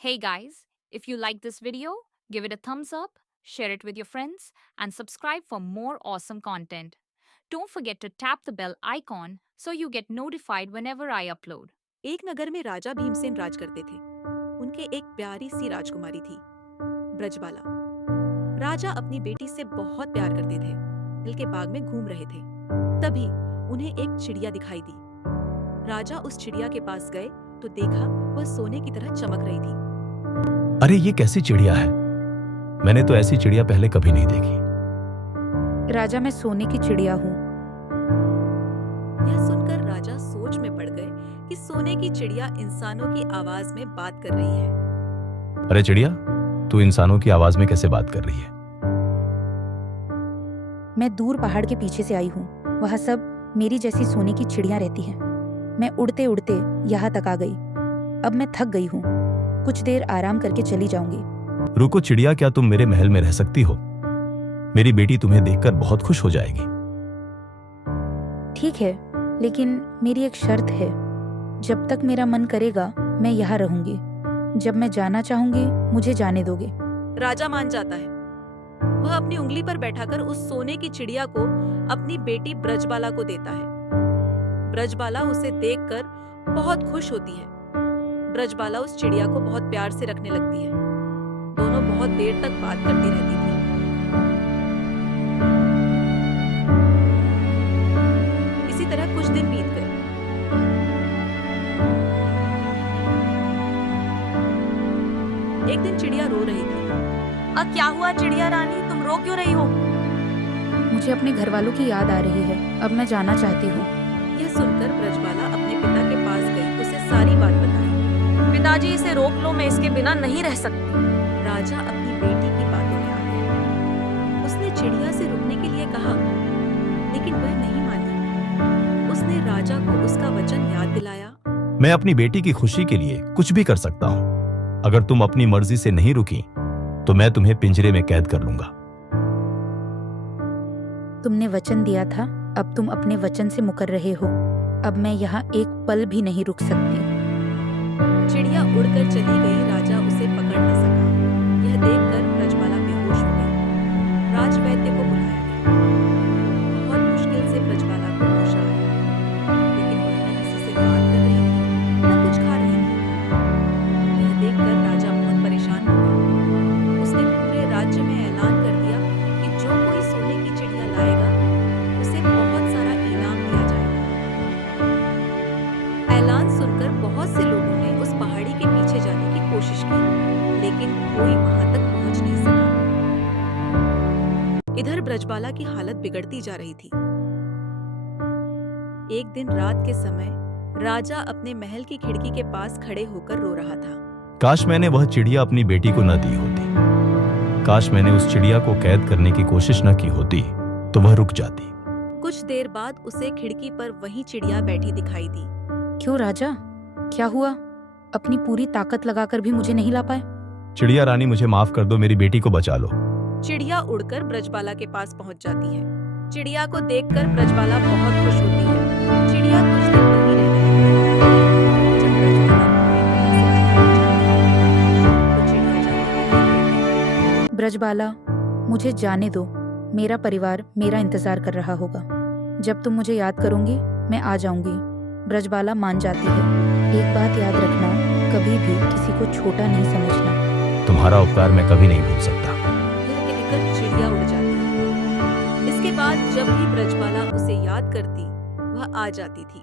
Hey guys, if you like this video, give it a thumbs up, share it with your friends, and subscribe for more awesome content. Don't forget to tap the bell icon so you get notified whenever I upload. एक नगर में राजा भीमसेन राज करते थे। उनके एक प्यारी सी राजकुमारी थी, ब्रजबाला। राजा अपनी बेटी से बहुत प्यार करते थे। दिल के बाग में घूम रहे थे, तभी उन्हें एक चिड़िया दिखाई दी। राजा उस चिड़िया के पास गए तो देखा वह सोने की तरह चमक रही थी। अरे ये कैसी चिड़िया है? मैंने तो ऐसी चिड़िया पहले कभी नहीं देखी। राजा, मैं सोने की चिड़िया हूँ। यह सुनकर राजा सोच में पड़ गए कि सोने की चिड़िया इंसानों की आवाज में बात कर रही है। अरे चिड़िया, तू इंसानों की आवाज में कैसे बात कर रही है? मैं दूर पहाड़ के पीछे से आई हूँ। वहाँ सब मेरी जैसी सोने की चिड़िया रहती हैं। मैं उड़ते उड़ते यहाँ तक आ गई। अब मैं थक गई हूँ। कुछ देर आराम करके चली जाऊंगी। रुको चिड़िया, क्या तुम मेरे महल में रह सकती हो? मेरी बेटी तुम्हें देखकर बहुत खुश हो जाएगी। ठीक है, लेकिन मेरी एक शर्त है। जब तक मेरा मन करेगा मैं यहाँ रहूंगी। जब मैं जाना चाहूंगी मुझे जाने दोगे? राजा मान जाता है। वह अपनी उंगली पर बैठाकर उस सोने की चिड़िया को अपनी बेटी ब्रजबाला को देता है। ब्रजबाला उसे देखकर बहुत खुश होती है। ब्रजबाला उस चिड़िया को बहुत प्यार से रखने लगती है। दोनों बहुत देर तक बात करती रहती थी। इसी तरह कुछ दिन बीत गए। एक दिन चिड़िया रो रही थी। क्या हुआ चिड़िया रानी, तुम रो क्यों रही हो? मुझे अपने घर वालों की याद आ रही है। अब मैं जाना चाहती हूँ। यह सुनकर ब्रजबाला अपने पिता के पास गई, उसे सारी बात बताई। पिताजी, इसे रोक लो, मैं इसके बिना नहीं रह सकती। राजा अपनी बेटी की बातों में आ गया। उसने चिड़िया से रुकने के लिए कहा, लेकिन वह नहीं मानी। उसने राजा को उसका वचन याद दिलाया। मैं अपनी बेटी की खुशी के लिए कुछ भी कर सकता हूँ। अगर तुम अपनी मर्जी से नहीं रुकी तो मैं तुम्हें पिंजरे में कैद कर लूंगा। तुमने वचन दिया था, अब तुम अपने वचन से मुकर रहे हो। अब मैं यहाँ एक पल भी नहीं रुक सकती। चिड़िया उड़कर चली गई। राजा उसे पकड़ न सका। यह देखकर ब्रजबाला बेहोश हो गई। राजवैद्य को बुलाया गया। बहुत मुश्किल से ब्रजबाला को होश आया, लेकिन वह न किसी से बात कर रही थी, न कुछ खा रही थी। यह देखकर राजा बहुत परेशान हो गया। उसने पूरे राज्य में ऐलान कर दिया कि जो कोई सोने की चिड़िया लाएगा उसे बहुत सारा इनाम दिया जाएगा। ऐलान सुनकर बहुत से लोगों ने उस पहाड़ी के पीछे जाने की कोशिश की, लेकिन कोई वहां तक पहुंच नहीं सका। इधर ब्रजबाला की हालत बिगड़ती जा रही थी। एक दिन रात के समय राजा अपने महल की खिड़की के पास खड़े होकर रो रहा था। काश मैंने वह चिड़िया अपनी बेटी को न दी होती। काश मैंने उस चिड़िया को कैद करने की कोशिश न की होती तो वह रुक जाती। कुछ देर बाद उसे खिड़की पर वही चिड़िया बैठी दिखाई दी। क्यों राजा, क्या हुआ? अपनी पूरी ताकत लगाकर भी मुझे नहीं ला पाए? चिड़िया रानी, मुझे माफ कर दो, मेरी बेटी को बचा लो। चिड़िया उड़कर ब्रजबाला के पास पहुंच जाती है। चिड़िया को देखकर ब्रजबाला बहुत खुश होती है। चिड़िया कुछ दिन वहीं रहने लगती है। जब ब्रजबाला पूरी तरह से ठीक हो जाती है, तो चिड़िया जाने के लिए ब्रजबाला, मुझे जाने दो। मेरा परिवार मेरा इंतजार कर रहा होगा। जब तुम मुझे याद करोगी मैं आ जाऊंगी। ब्रजबाला मान जाती है। एक बात याद रखना, कभी भी किसी को छोटा नहीं समझना। तुम्हारा उपकार मैं कभी नहीं भूल सकता। यह कहकर चिड़िया उड़ जाती है। इसके बाद जब भी ब्रजबाला उसे याद करती, वह आ जाती थी।